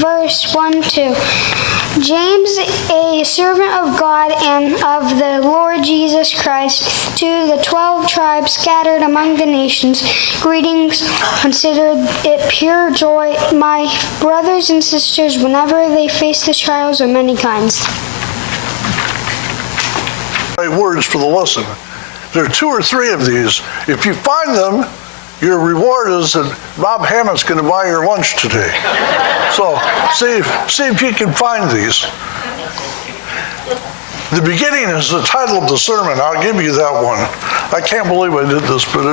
verse 1-2. James, a servant of God and of the Lord Jesus Christ, to the 12 tribes scattered among the nations, greetings. Consider it pure joy, my brothers and sisters, whenever they face the trials of many kinds. Words for the lesson. There are 2 or 3 of these. If you find them, your reward is that Bob Hammett's going to buy your lunch today. So see if you can find these. The beginning is the title of the sermon. I'll give you that one. I can't believe I did this, but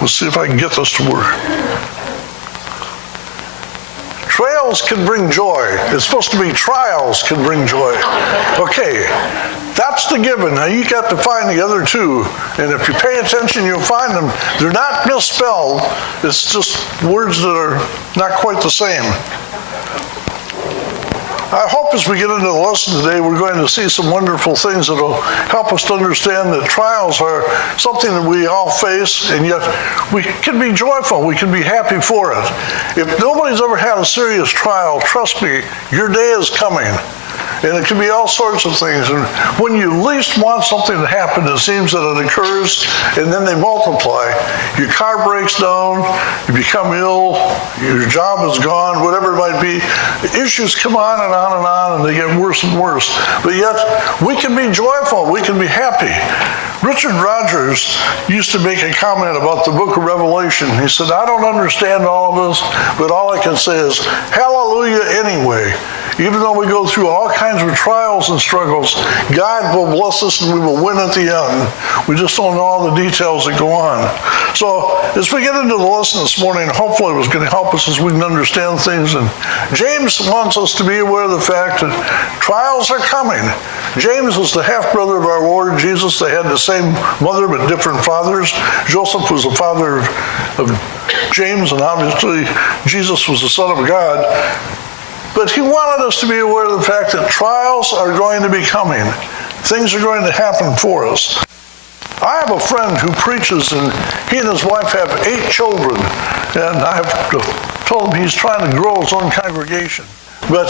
let's see if I can get this to work. Trials can bring joy. It's supposed to be trials can bring joy. Okay, that's the given. Now you got to find the other 2. And if you pay attention, you'll find them. They're not misspelled. It's just words that are not quite the same. I hope as we get into the lesson today, we're going to see some wonderful things that will help us to understand that trials are something that we all face, and yet we can be joyful. We can be happy for it. If nobody's ever had a serious trial, trust me, your day is coming. And it can be all sorts of things. And when you least want something to happen, it seems that it occurs, and then they multiply. Your car breaks down, you become ill, your job is gone, whatever it might be. Issues come on and on and on, and they get worse and worse. But yet, we can be joyful, we can be happy. Richard Rogers used to make a comment about the book of Revelation. He said, I don't understand all of this, but all I can say is, hallelujah anyway. Even though we go through all kinds of trials and struggles, God will bless us and we will win at the end. We just don't know all the details that go on. So as we get into the lesson this morning, hopefully it was going to help us as we can understand things. And James wants us to be aware of the fact that trials are coming. James was the half-brother of our Lord Jesus. They had the same mother but different fathers. Joseph was the father of James, and obviously Jesus was the Son of God. But he wanted us to be aware of the fact that trials are going to be coming. Things are going to happen for us. I have a friend who preaches, and he and his wife have 8 children. And I've told him he's trying to grow his own congregation. But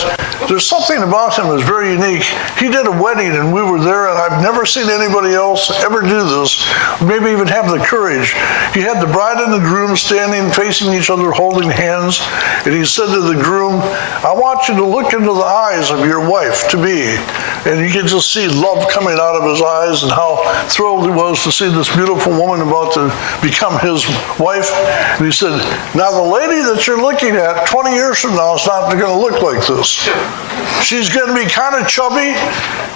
there's something about him that's very unique. He did a wedding, and we were there, and I've never seen anybody else ever do this, maybe even have the courage. He had the bride and the groom standing, facing each other, holding hands, and he said to the groom, I want you to look into the eyes of your wife-to-be. And you could just see love coming out of his eyes and how thrilled he was to see this beautiful woman about to become his wife. And he said, now the lady that you're looking at 20 years from now is not going to look like this. She's going to be kind of chubby.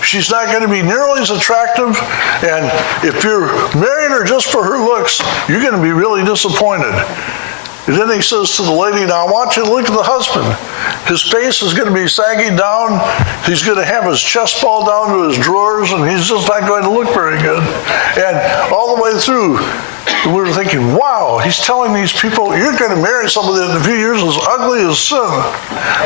She's not going to be nearly as attractive. And if you're marrying her just for her looks, you're going to be really disappointed. And then he says to the lady, now I want you to look at the husband. His face is going to be sagging down. He's going to have his chest fall down to his drawers, and he's just not going to look very good. And all the way through, we were thinking, wow, he's telling these people, you're going to marry somebody in a few years as ugly as sin.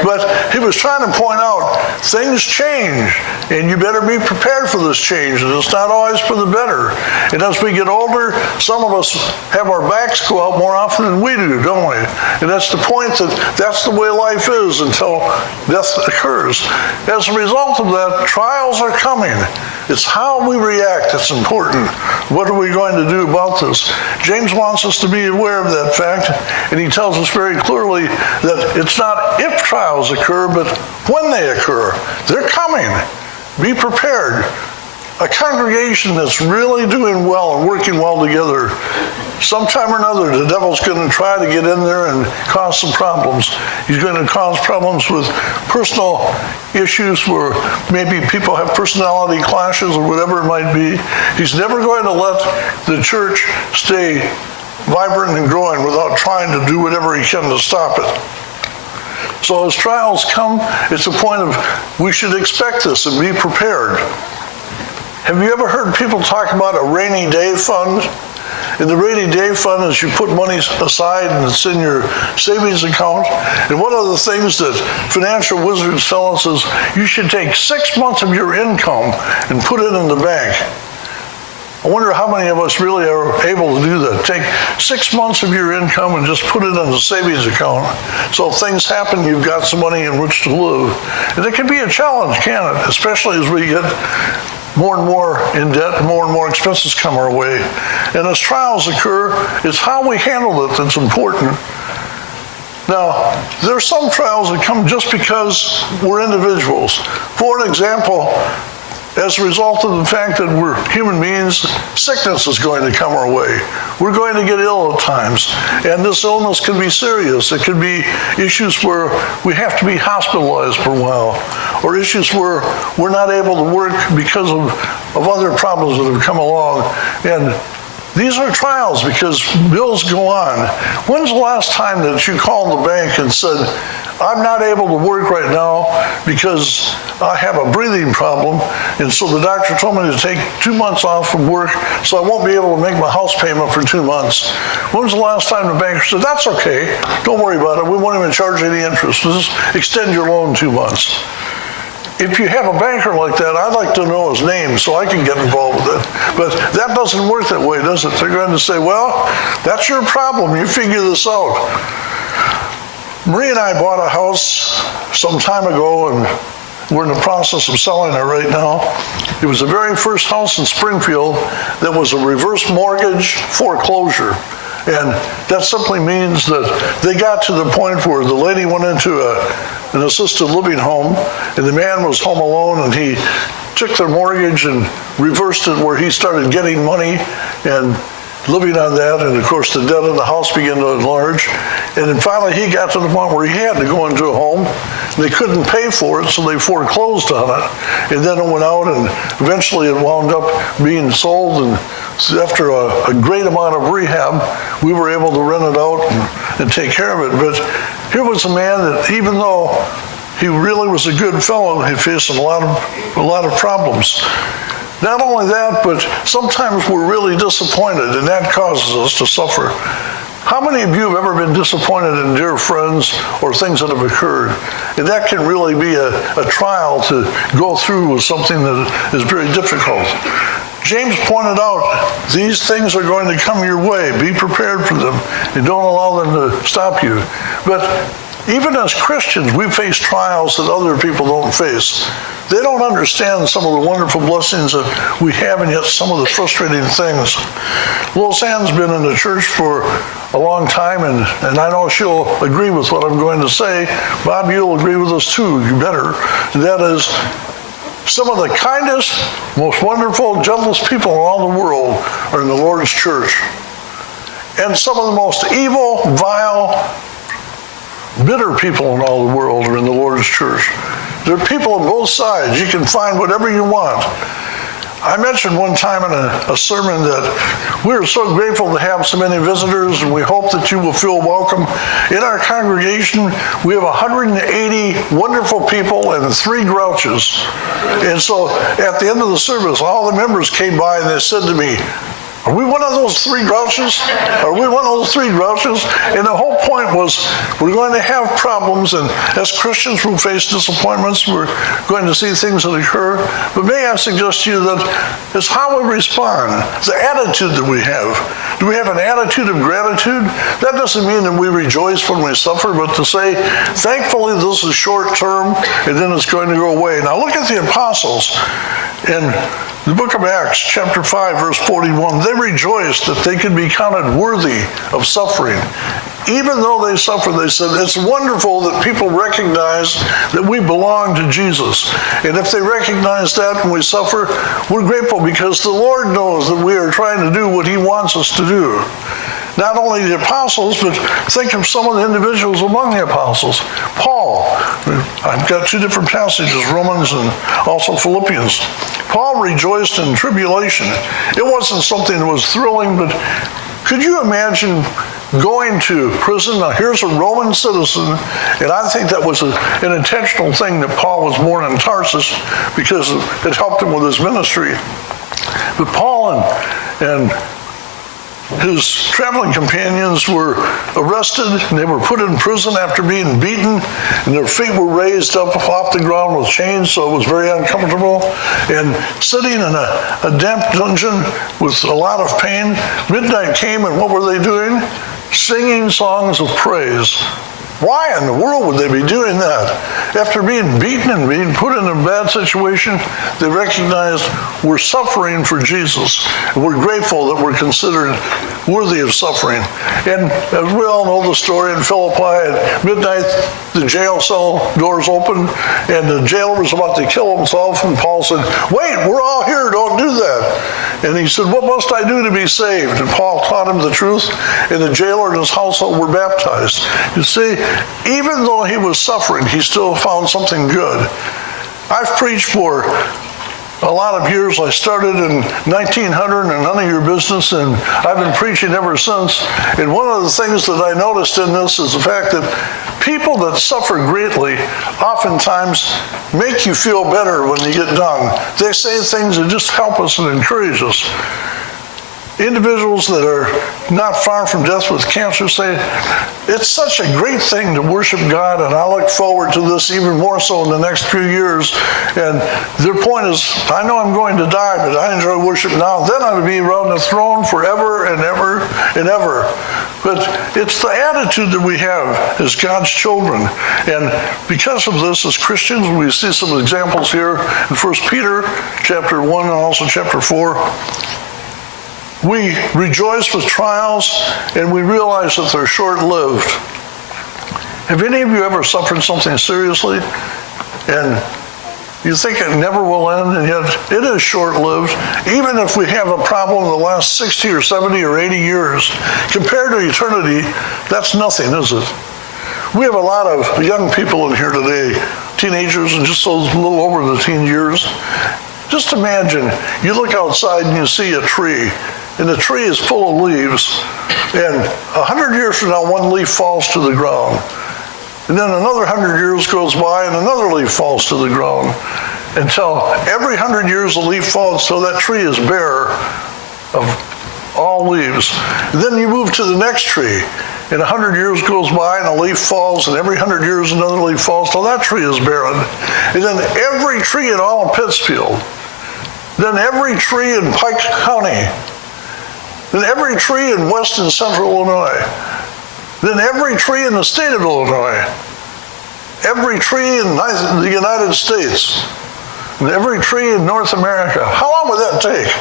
But he was trying to point out, things change, and you better be prepared for this change, and it's not always for the better. And as we get older, some of us have our backs go out more often than we do, don't we? And that's the point, that that's the way life is until death occurs. As a result of that, trials are coming. It's how we react that's important. What are we going to do about this? James wants us to be aware of that fact, and he tells us very clearly that it's not if trials occur, but when they occur. They're coming. Be prepared. A congregation that's really doing well and working well together, sometime or another, the devil's going to try to get in there and cause some problems. He's going to cause problems with personal issues where maybe people have personality clashes or whatever it might be. He's never going to let the church stay vibrant and growing without trying to do whatever he can to stop it. So as trials come, it's a point of we should expect this and be prepared. Have you ever heard people talk about a rainy day fund? And the rainy day fund is you put money aside and it's in your savings account. And one of the things that financial wizards tell us is you should take 6 months of your income and put it in the bank. I wonder how many of us really are able to do that. Take 6 months of your income and just put it in a savings account. So if things happen, you've got some money in which to live. And it can be a challenge, can't it? Especially as we get more and more in debt, and more expenses come our way. And as trials occur, it's how we handle it that's important. Now, there are some trials that come just because we're individuals. For an example, as a result of the fact that we're human beings, sickness is going to come our way. We're going to get ill at times, and this illness can be serious. It could be issues where we have to be hospitalized for a while, or issues where we're not able to work because of other problems that have come along. And these are trials because bills go on. When's the last time that you called the bank and said, I'm not able to work right now because I have a breathing problem, and so the doctor told me to take 2 months off from work, so I won't be able to make my house payment for 2 months. When was the last time the banker said, that's okay, don't worry about it, we won't even charge any interest, just extend your loan 2 months. If you have a banker like that, I'd like to know his name so I can get involved with it. But that doesn't work that way, does it? They're going to say, well, that's your problem, you figure this out. Marie and I bought a house some time ago, and we're in the process of selling it right now. It was the very first house in Springfield that was a reverse mortgage foreclosure. And that simply means that they got to the point where the lady went into an assisted living home, and the man was home alone, and he took their mortgage and reversed it where he started getting money and living on that, and of course the debt of the house began to enlarge. And then finally he got to the point where he had to go into a home. They couldn't pay for it, so they foreclosed on it. And then it went out, and eventually it wound up being sold, and after a great amount of rehab, we were able to rent it out and take care of it. But here was a man that, even though he really was a good fellow, he faced a lot of problems. Not only that, but sometimes we're really disappointed, and that causes us to suffer. How many of you have ever been disappointed in dear friends or things that have occurred? And that can really be a trial to go through with something that is very difficult. James pointed out, these things are going to come your way. Be prepared for them, and don't allow them to stop you. But even as Christians, we face trials that other people don't face. They don't understand some of the wonderful blessings that we have, and yet some of the frustrating things. Lois Ann's been in the church for a long time, and I know she'll agree with what I'm going to say. Bob, you'll agree with us too, you better. And that is, some of the kindest, most wonderful, gentlest people in all the world are in the Lord's church. And some of the most evil, vile, bitter people in all the world are in the Lord's church. There are people on both sides. You can find whatever you want. I mentioned one time in a sermon that we are so grateful to have so many visitors, and we hope that you will feel welcome. In our congregation, we have 180 wonderful people and 3 grouches. And so at the end of the service, all the members came by and they said to me, are we one of those 3 grouches? Are we one of those 3 grouches? And the whole point was, we're going to have problems, and as Christians we'll face disappointments. We're going to see things that occur. But may I suggest to you that it's how we respond, the attitude that we have. Do we have an attitude of gratitude? That doesn't mean that we rejoice when we suffer, but to say, thankfully this is short term, and then it's going to go away. Now look at the apostles. In the book of Acts, chapter 5, verse 41, they rejoiced that they could be counted worthy of suffering. Even though they suffer, they said, it's wonderful that people recognize that we belong to Jesus. And if they recognize that when we suffer, we're grateful because the Lord knows that we are trying to do what He wants us to do. Not only the apostles, but think of some of the individuals among the apostles. Paul, I've got 2 different passages, Romans and also Philippians. Paul rejoiced in tribulation. It wasn't something that was thrilling, but could you imagine going to prison? Now here's a Roman citizen, and I think that was an intentional thing that Paul was born in Tarsus because it helped him with his ministry. But Paul and his traveling companions were arrested and they were put in prison after being beaten, and their feet were raised up off the ground with chains, so it was very uncomfortable. And sitting in a damp dungeon with a lot of pain, midnight came, and what were they doing? Singing songs of praise. Why in the world would they be doing that? After being beaten and being put in a bad situation, they recognized we're suffering for Jesus. And we're grateful that we're considered worthy of suffering. And as we all know the story in Philippi, at midnight, the jail cell doors opened, and the jailer was about to kill himself, and Paul said, "Wait, we're all here, don't do that." And he said, "What must I do to be saved?" And Paul taught him the truth, and the jailer and his household were baptized. You see, even though he was suffering, he still found something good. I've preached for a lot of years. I started in 1900 and none of your business, and I've been preaching ever since. And one of the things that I noticed in this is the fact that people that suffer greatly oftentimes make you feel better when you get done. They say things that just help us and encourage us. Individuals that are not far from death with cancer say, "It's such a great thing to worship God, and I look forward to this even more so in the next few years." And their point is, "I know I'm going to die, but I enjoy worship now. Then I would be around the throne forever and ever and ever." But it's the attitude that we have as God's children. And because of this, as Christians, we see some examples here in 1 Peter chapter 1 and also chapter 4. We rejoice with trials, and we realize that they're short-lived. Have any of you ever suffered something seriously, and you think it never will end, and yet it is short-lived? Even if we have a problem that lasts 60 or 70 or 80 years, compared to eternity, that's nothing, is it? We have a lot of young people in here today, teenagers and just those a little over the teen years. Just imagine, you look outside and you see a tree, and the tree is full of leaves, and 100 years from now, one leaf falls to the ground. And then another 100 years goes by, and another leaf falls to the ground, until every 100 years a leaf falls, so that tree is bare of all leaves. And then you move to the next tree, and 100 years goes by, and a leaf falls, and every 100 years another leaf falls, till that tree is barren. And then every tree in all of Pittsfield, then every tree in Pike County, then every tree in West and Central Illinois, then every tree in the state of Illinois, every tree in the United States, and every tree in North America. How long would that take?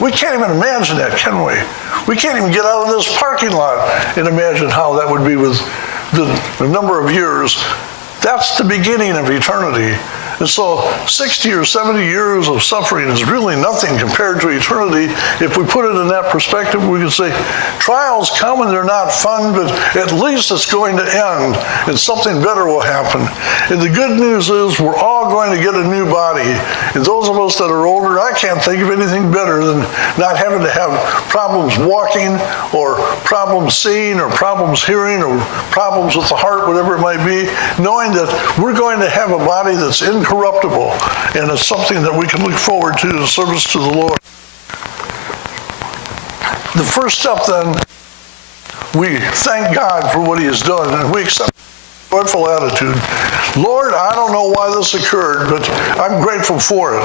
We can't even imagine that, can we? We can't even get out of this parking lot and imagine how that would be with the number of years. That's the beginning of eternity. And so 60 or 70 years of suffering is really nothing compared to eternity. If we put it in that perspective, we can say, trials come and they're not fun, but at least it's going to end and something better will happen. And the good news is we're all going to get a new body. And those of us that are older, I can't think of anything better than not having to have problems walking or problems seeing or problems hearing or problems with the heart, whatever it might be, knowing that we're going to have a body that's incorruptible, and it's something that we can look forward to in service to the Lord. The first step then, we thank God for what He has done, and we accept a joyful attitude. Lord, I don't know why this occurred, but I'm grateful for it.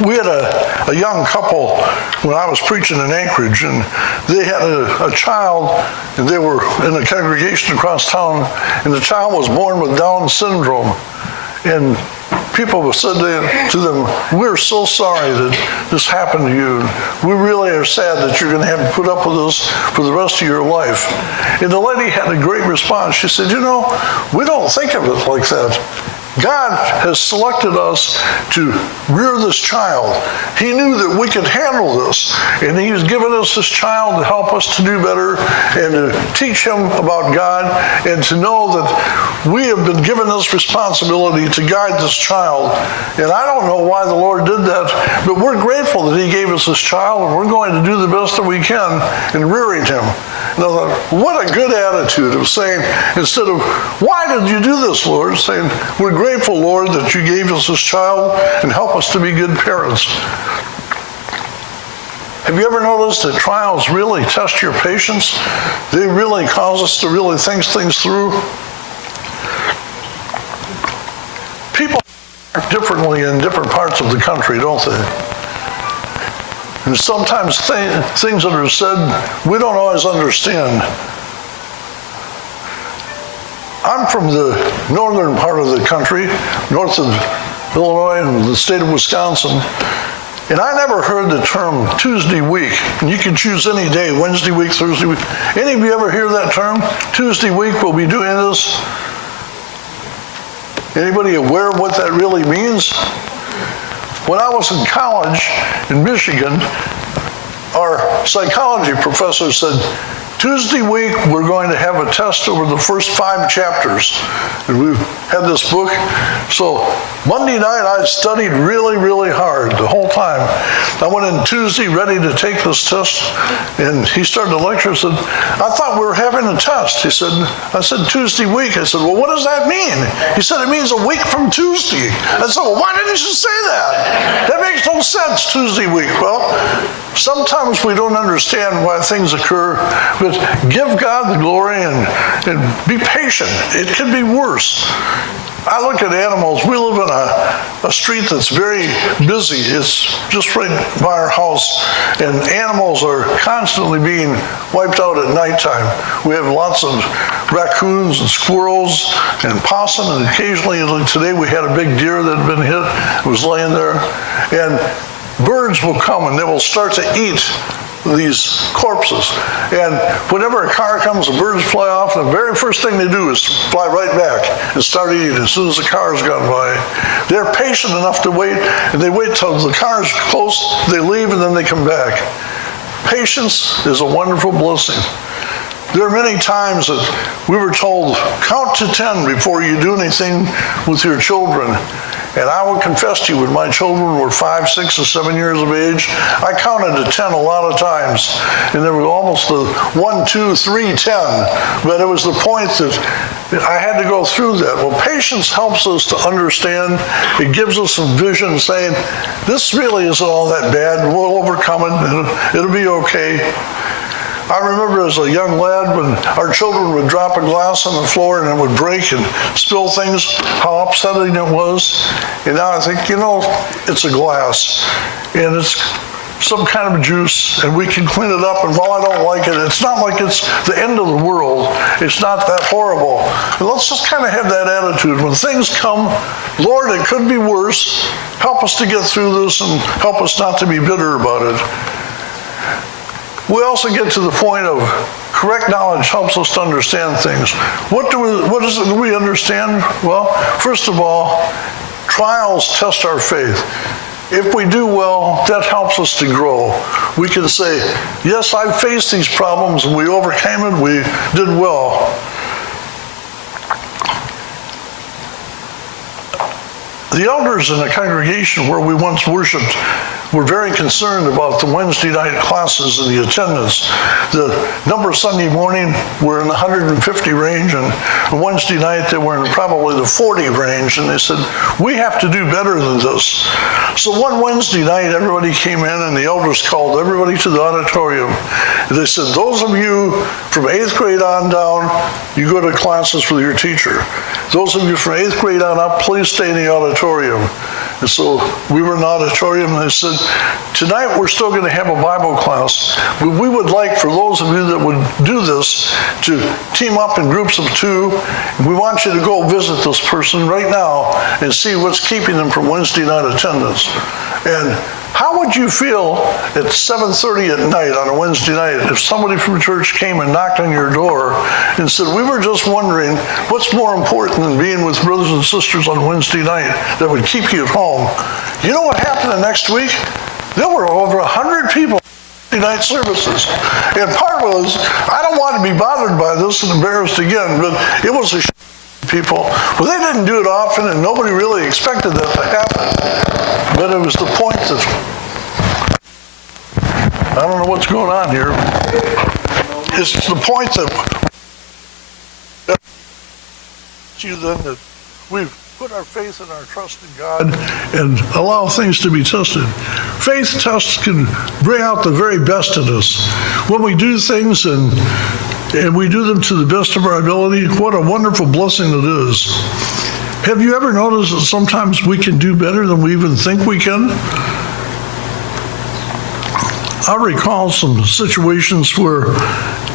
We had a young couple when I was preaching in Anchorage, and they had a child, and they were in a congregation across town, and the child was born with Down syndrome. And people said to them, "We're so sorry that this happened to you. We really are sad that you're going to have to put up with this for the rest of your life." And the lady had a great response. She said, "You know, we don't think of it like that. God has selected us to rear this child. He knew that we could handle this, and He has given us this child to help us to do better and to teach him about God and to know that we have been given this responsibility to guide this child." And I don't know why the Lord did that, but we're grateful that He gave us this child, and we're going to do the best that we can in rearing him. And I thought, what a good attitude of saying, instead of, "Why did you do this, Lord?" saying, "We're grateful, Lord, that you gave us this child and help us to be good parents." Have you ever noticed that trials really test your patience? They really cause us to really think things through. People act differently in different parts of the country, don't they? And sometimes things that are said, we don't always understand. I'm from the northern part of the country, north of Illinois and the state of Wisconsin, and I never heard the term Tuesday week. And you can choose any day, Wednesday week, Thursday week. Any of you ever hear that term? Tuesday week, we'll be doing this. Anybody aware of what that really means? When I was in college in Michigan, our psychology professor said, Tuesday week, we're going to have a test over the first 5 chapters. And we've had this book. So Monday night, I studied really, really hard the whole time. I went in Tuesday ready to take this test. And he started the lecture and said, I thought we were having a test. I said, Tuesday week. I said, well, what does that mean? He said, it means a week from Tuesday. I said, well, why didn't you say that? That makes no sense, Tuesday week. Well, sometimes we don't understand why things occur, but give God the glory and be patient. It could be worse. I look at animals. We live in a street that's very busy. It's just right by our house, and animals are constantly being wiped out at nighttime. We have lots of raccoons and squirrels and possum, and occasionally, like today, we had a big deer that had been hit. It was laying there, and birds will come and they will start to eat these corpses. And whenever a car comes, the birds fly off, and the very first thing they do is fly right back and start eating as soon as the car's gone by. They're patient enough to wait, and they wait till the car's close, they leave, and then they come back. Patience is a wonderful blessing. There are many times that we were told, count to 10 before you do anything with your children. And I would confess to you, when my children were 5, 6, or 7 years of age, I counted to 10 a lot of times. And there was almost the 1, 2, 3, 10. But it was the point that I had to go through that. Well, patience helps us to understand. It gives us some vision saying, this really isn't all that bad. We'll overcome it. It'll be okay. I remember as a young lad when our children would drop a glass on the floor and it would break and spill things, how upsetting it was. And now I think, it's a glass and it's some kind of juice and we can clean it up, and while I don't like it, it's not like it's the end of the world. It's not that horrible. And let's just kind of have that attitude. When things come, Lord, it could be worse. Help us to get through this and help us not to be bitter about it. We also get to the point of correct knowledge helps us to understand things. What is it that we understand? Well, first of all, trials test our faith. If we do well, that helps us to grow. We can say, yes, I faced these problems and we overcame it, we did well. The elders in the congregation where we once worshiped were very concerned about the Wednesday night classes and the attendance. The number Sunday morning were in the 150 range, and Wednesday night they were in probably the 40 range, and they said, we have to do better than this. So one Wednesday night, everybody came in, and the elders called everybody to the auditorium. And they said, those of you from 8th grade on down, you go to classes with your teacher. Those of you from 8th grade on up, please stay in the auditorium. And so we were in the auditorium, and they said, tonight we're still going to have a Bible class. But we would like for those of you that would do this to team up in groups of 2. We want you to go visit this person right now and see what's keeping them from Wednesday night attendance. And how would you feel at 7:30 at night on a Wednesday night if somebody from church came and knocked on your door and said, we were just wondering what's more important than being with brothers and sisters on Wednesday night that would keep you at home? You know what happened the next week? There were over 100 people at Wednesday night services. And part was, I don't want to be bothered by this and embarrassed again, but it was a people. Well, they didn't do it often, and nobody really expected that to happen. But it was the point that, I don't know what's going on here. It's the point that you then that we've put our faith and our trust in God and allow things to be tested. Faith tests can bring out the very best in us. When we do things and we do them to the best of our ability, what a wonderful blessing it is. Have you ever noticed that sometimes we can do better than we even think we can? I recall some situations where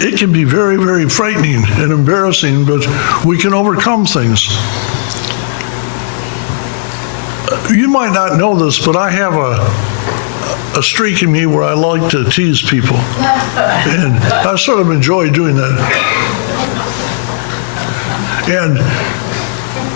it can be very, very frightening and embarrassing, but we can overcome things. You might not know this, but I have a streak in me where I like to tease people. And I sort of enjoy doing that. And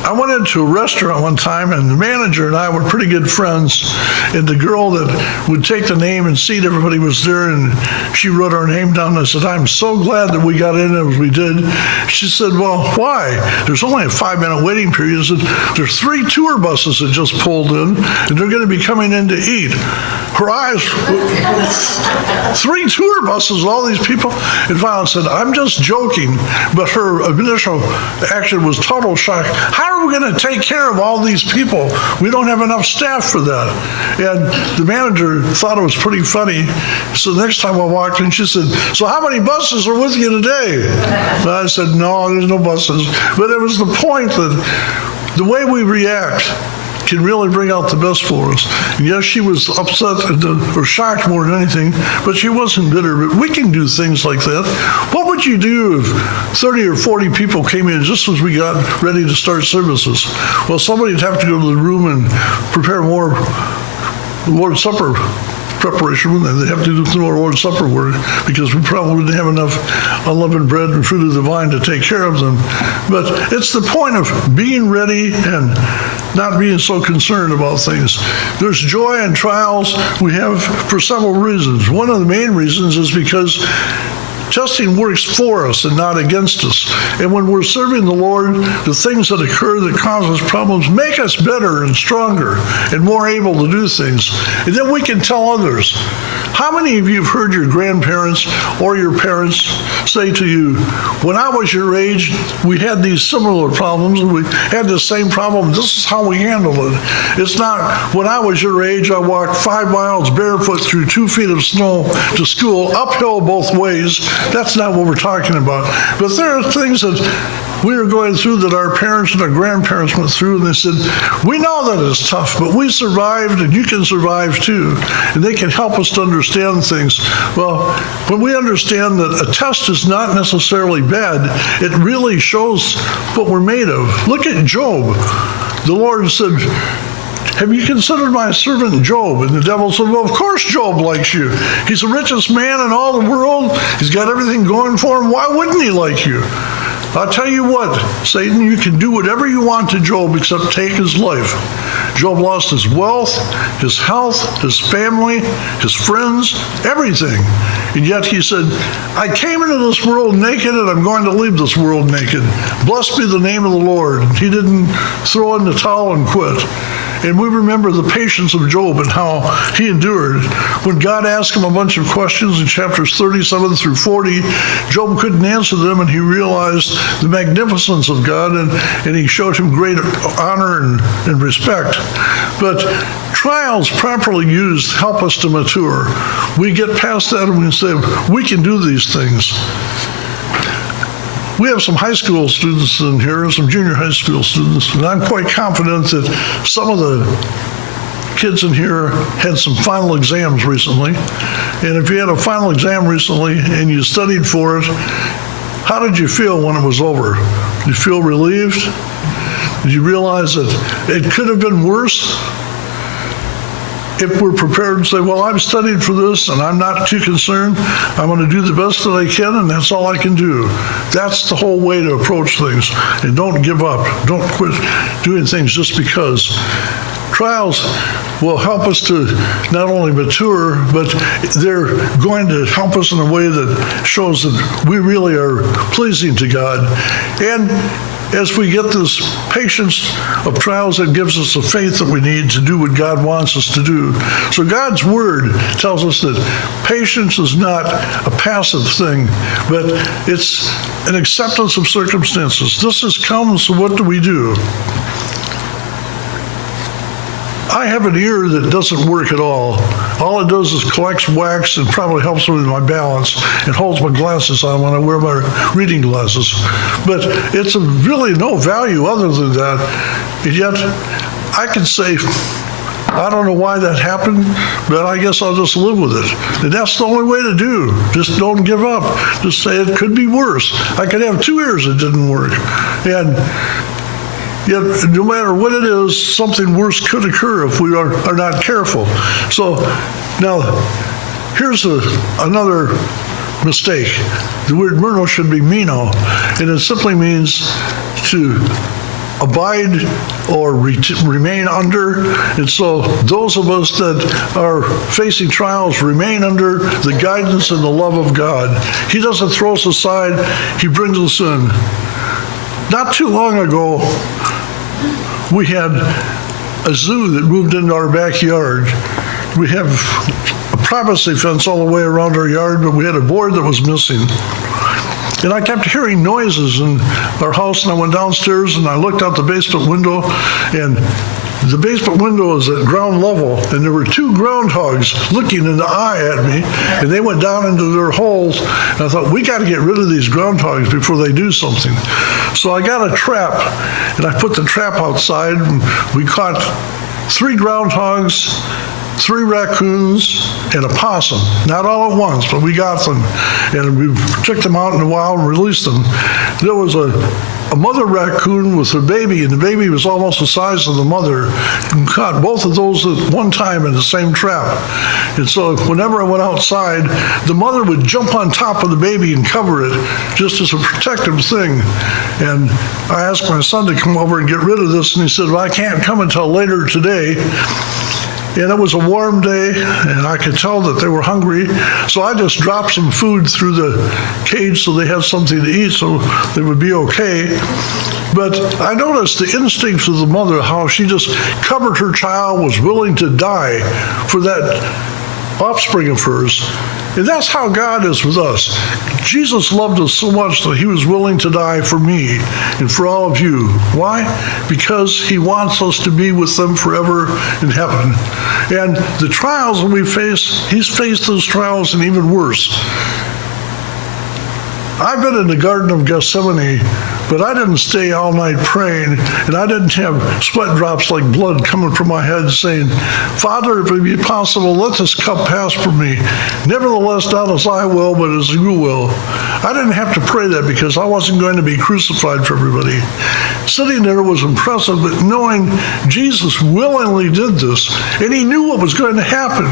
I went into a restaurant one time, and the manager and I were pretty good friends. And the girl that would take the name and seat everybody was there, and she wrote our name down. And I said, "I'm so glad that we got in as we did." She said, "Well, why? There's only a 5-minute waiting period." I said, "There's 3 tour buses that just pulled in, and they're going to be coming in to eat." Her eyes, 3 tour buses, all these people. And finally said, "I'm just joking." But her initial action was total shock. How are we going to take care of all these people? We don't have enough staff for that. And the manager thought it was pretty funny. So the next time I walked in, she said, "So how many buses are with you today?" And I said, "No, there's no buses." But it was the point that the way we react can really bring out the best for us. And yes, she was upset or shocked more than anything, but she wasn't bitter. But we can do things like that. What would you do if 30 or 40 people came in just as we got ready to start services? Well, somebody'd have to go to the room and prepare more Lord's Supper preparation, wouldn't they? They'd have to do some more Lord's Supper work because we probably didn't have enough unleavened bread and fruit of the vine to take care of them. But it's the point of being ready and not being so concerned about things. There's joy and trials we have for several reasons. One of the main reasons is because testing works for us and not against us. And when we're serving the Lord, the things that occur that cause us problems make us better and stronger and more able to do things. And then we can tell others. How many of you have heard your grandparents or your parents say to you, "When I was your age, we had these similar problems, and we had the same problem. This is how we handled it." It's not, "When I was your age, I walked 5 miles barefoot through 2 feet of snow to school, uphill both ways." That's not what we're talking about. But there are things that we are going through that our parents and our grandparents went through, and they said, "We know that it's tough, but we survived, and you can survive too." And they can help us to understand things. Well, when we understand that a test is not necessarily bad, it really shows what we're made of. Look at Job. The Lord said, "Have you considered my servant Job?" And the devil said, "Well, of course Job likes you. He's the richest man in all the world. He's got everything going for him. Why wouldn't he like you?" I'll tell you what, Satan, you can do whatever you want to Job except take his life. Job lost his wealth, his health, his family, his friends, everything. And yet he said, "I came into this world naked, and I'm going to leave this world naked. Blessed be the name of the Lord." He didn't throw in the towel and quit. And we remember the patience of Job and how he endured. When God asked him a bunch of questions in chapters 37 through 40, Job couldn't answer them, and he realized the magnificence of God, and he showed him great honor and respect. But trials properly used help us to mature. We get past that and we say, we can do these things. We have some high school students in here, some junior high school students, and I'm quite confident that some of the kids in here had some final exams recently. And if you had a final exam recently and you studied for it, how did you feel when it was over? Did you feel relieved? Did you realize that it could have been worse? If we're prepared to say, "Well, I've studied for this and I'm not too concerned. I'm going to do the best that I can, and that's all I can do." That's the whole way to approach things. And don't give up. Don't quit doing things just because. Trials will help us to not only mature, but they're going to help us in a way that shows that we really are pleasing to God. And as we get this patience of trials, it gives us the faith that we need to do what God wants us to do. So God's word tells us that patience is not a passive thing, but it's an acceptance of circumstances. This has come, so what do we do? I have an ear that doesn't work at all. All it does is collects wax and probably helps with my balance and holds my glasses on when I wear my reading glasses. But it's of really no value other than that. And yet, I can say, I don't know why that happened, but I guess I'll just live with it. And that's the only way to do. Just don't give up. Just say it could be worse. I could have 2 ears that didn't work. And yet, no matter what it is, something worse could occur if we are not careful. So now, here's another mistake. The word myrno should be mino, and it simply means to abide or remain under. And so those of us that are facing trials remain under the guidance and the love of God. He doesn't throw us aside. He brings us in. Not too long ago, we had a zoo that moved into our backyard. We have a privacy fence all the way around our yard, but we had a board that was missing. And I kept hearing noises in our house, and I went downstairs and I looked out the basement window, and the basement window is at ground level, and there were 2 groundhogs looking in the eye at me, and they went down into their holes, and I thought, we got to get rid of these groundhogs before they do something. So I got a trap, and I put the trap outside, and we caught 3 groundhogs, 3 raccoons, and a possum. Not all at once, but we got them. And we took them out in the wild and released them. There was a mother raccoon with her baby, and the baby was almost the size of the mother. We caught both of those at one time in the same trap. And so whenever I went outside, the mother would jump on top of the baby and cover it, just as a protective thing. And I asked my son to come over and get rid of this, and he said, well, I can't come until later today. And it was a warm day, and I could tell that they were hungry. So I just dropped some food through the cage so they had something to eat so they would be okay. But I noticed the instincts of the mother, how she just covered her child, was willing to die for that offspring of hers. And that's how God is with us. Jesus loved us so much that he was willing to die for me and for all of you. Why? Because he wants us to be with them forever in heaven. And the trials that we face, he's faced those trials and even worse. I've been in the Garden of Gethsemane, but I didn't stay all night praying, and I didn't have sweat drops like blood coming from my head saying, Father, if it be possible, let this cup pass from me. Nevertheless, not as I will, but as you will. I didn't have to pray that because I wasn't going to be crucified for everybody. Sitting there was impressive, but knowing Jesus willingly did this, and he knew what was going to happen.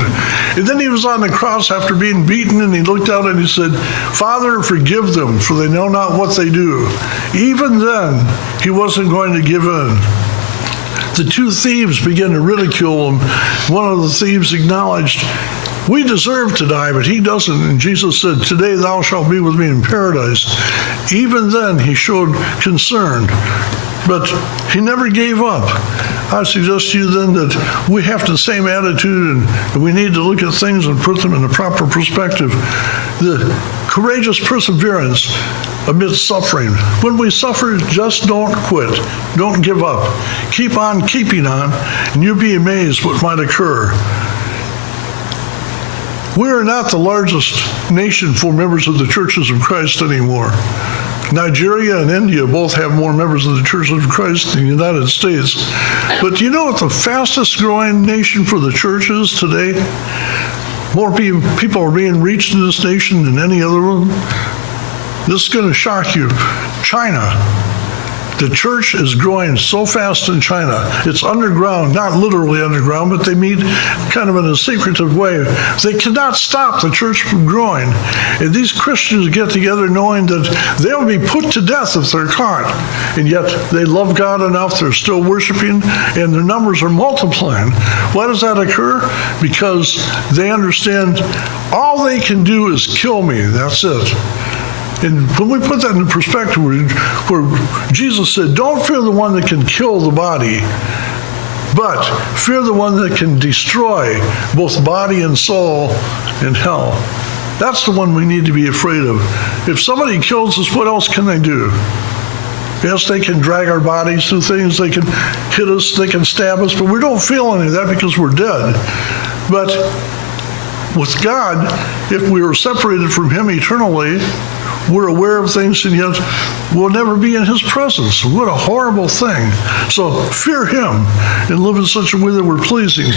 And then he was on the cross after being beaten, and he looked out and he said, Father, forgive them, for they know not what they do. Even then, he wasn't going to give in. The 2 thieves began to ridicule him. One of the thieves acknowledged, we deserve to die, but he doesn't. And Jesus said, today thou shalt be with me in paradise. Even then, he showed concern, but he never gave up. I suggest to you then that we have the same attitude, and we need to look at things and put them in the proper perspective. The courageous perseverance amidst suffering. When we suffer, just don't quit. Don't give up. Keep on keeping on, and you'll be amazed what might occur. We are not the largest nation for members of the Churches of Christ anymore. Nigeria and India both have more members of the Church of Christ than the United States. But do you know what the fastest growing nation for the church is today? More people are being reached in this nation than any other one. This is going to shock you. China. The church is growing so fast in China. It's underground, not literally underground, but they meet kind of in a secretive way. They cannot stop the church from growing. And these Christians get together knowing that they'll be put to death if they're caught. And yet they love God enough, they're still worshiping, and their numbers are multiplying. Why does that occur? Because they understand all they can do is kill me. That's it. And when we put that in perspective, where Jesus said, don't fear the one that can kill the body, but fear the one that can destroy both body and soul in hell. That's the one we need to be afraid of. If somebody kills us, what else can they do? Yes, they can drag our bodies through things, they can hit us, they can stab us, but we don't feel any of that because we're dead. But with God, if we are separated from Him eternally, we're aware of things and yet we'll never be in His presence. What a horrible thing. So fear Him and live in such a way that we're pleasing.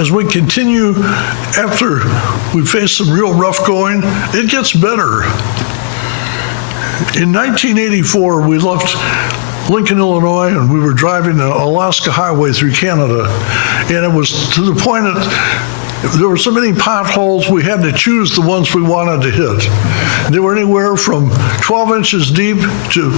As we continue, after we face some real rough going, it gets better. In 1984, we left Lincoln, Illinois, and we were driving the Alaska Highway through Canada. And it was to the point that there were so many potholes, we had to choose the ones we wanted to hit. They were anywhere from 12 inches deep to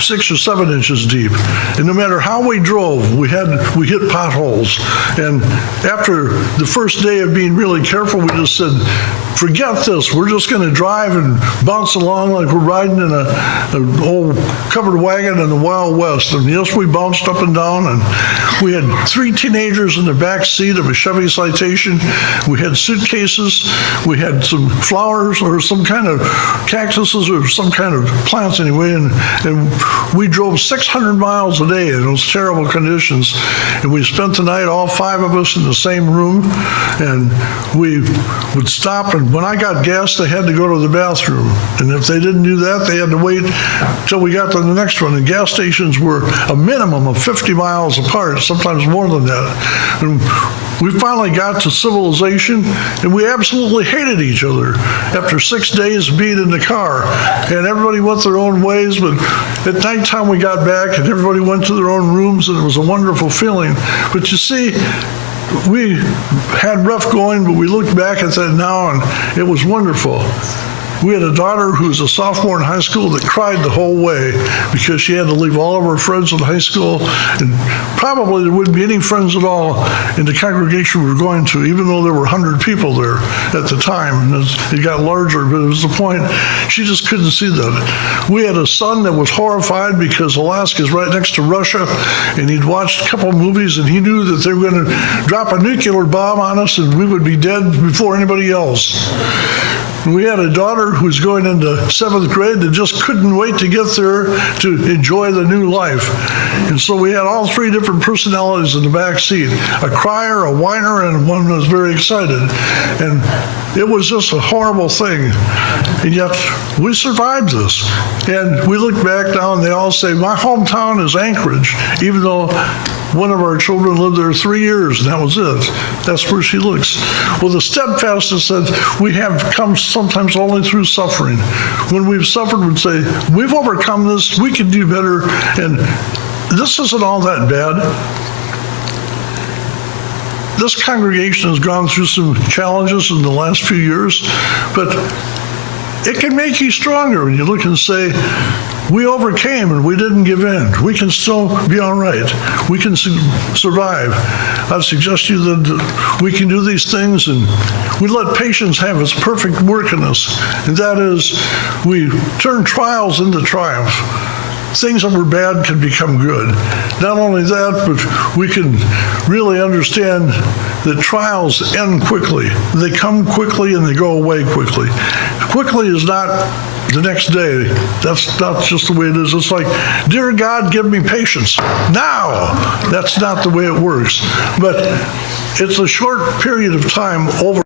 6 or 7 inches deep. And no matter how we drove, we hit potholes. And after the first day of being really careful, we just said, forget this. We're just going to drive and bounce along like we're riding in an old covered wagon in the Wild West. And yes, we bounced up and down, and we had 3 teenagers in the back seat of a Chevy Citation. We had suitcases. We had some flowers or some kind of cactuses or some kind of plants anyway. And we drove 600 miles a day in those terrible conditions. And we spent the night, all 5 of us, in the same room. And we would stop, and when I got gas, they had to go to the bathroom. And if they didn't do that, they had to wait till we got to the next one. And gas stations were a minimum of 50 miles apart, sometimes more than that. And we finally got to civilization, and we absolutely hated each other after 6 days being in the car. And everybody went their own ways, but at nighttime we got back, and everybody went to their own rooms, and it was a wonderful feeling. But you see, we had rough going, but we look back at that now, and it was wonderful. We had a daughter who's a sophomore in high school that cried the whole way because she had to leave all of her friends in high school, and probably there wouldn't be any friends at all in the congregation we were going to, even though there were 100 people there at the time. And it got larger, but it was the point, she just couldn't see that. We had a son that was horrified because Alaska is right next to Russia, and he'd watched a couple of movies, and he knew that they were going to drop a nuclear bomb on us, and we would be dead before anybody else. We had a daughter who was going into 7th grade that just couldn't wait to get there to enjoy the new life. And so we had all 3 different personalities in the back seat, a crier, a whiner, and one that was very excited. And it was just a horrible thing. And yet we survived this. And we look back now and they all say, my hometown is Anchorage, even though one of our children lived there 3 years, and that was it. That's where she looks. Well, the steadfastness that we have comes sometimes only through suffering. When we've suffered, we'd say, we've overcome this, we can do better, and this isn't all that bad. This congregation has gone through some challenges in the last few years, but it can make you stronger when you look and say, we overcame and we didn't give in. We can still be all right. We can survive. I'd suggest to you that we can do these things, and we let patience have its perfect work in us. And that is, we turn trials into triumph. Things that were bad can become good. Not only that, but we can really understand that trials end quickly. They come quickly and they go away quickly. Quickly is not the next day. That's not just the way it is. It's like, dear God, give me patience now. That's not the way it works. But it's a short period of time over